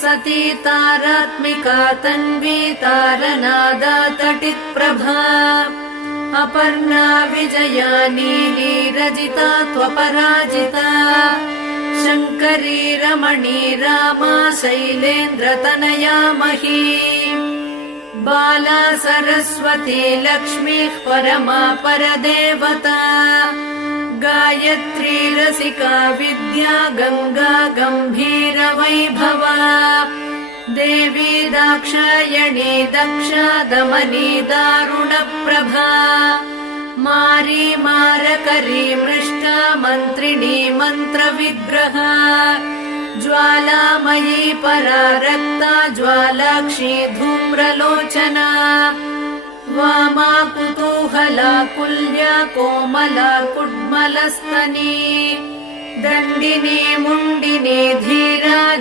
सती तारात्मिका तन्वी तारनादा तटित्प्रभा अपर्णा विजया नीली रजिता त्वपराजिता शङ्करी रमणी रामा शैलेन्द्रतनया मही बाला सरस्वती लक्ष्मीः परमा परदेवता गायत्री रसिका विद्या गङ्गा गम्भीरवैभवा देवी दाक्षायणी दक्षा दमनी दारुणप्रभा मारी मारकरी मृष्टा मन्त्रिणी मन्त्रविग्रहा ज्वालामयी परा रक्ता ज्वालाक्षी धूम्रलोचना वामा कुतूहला कुल्या कोमला कुड्मलस्तनी दण्डिनी मुण्डिनी धीरा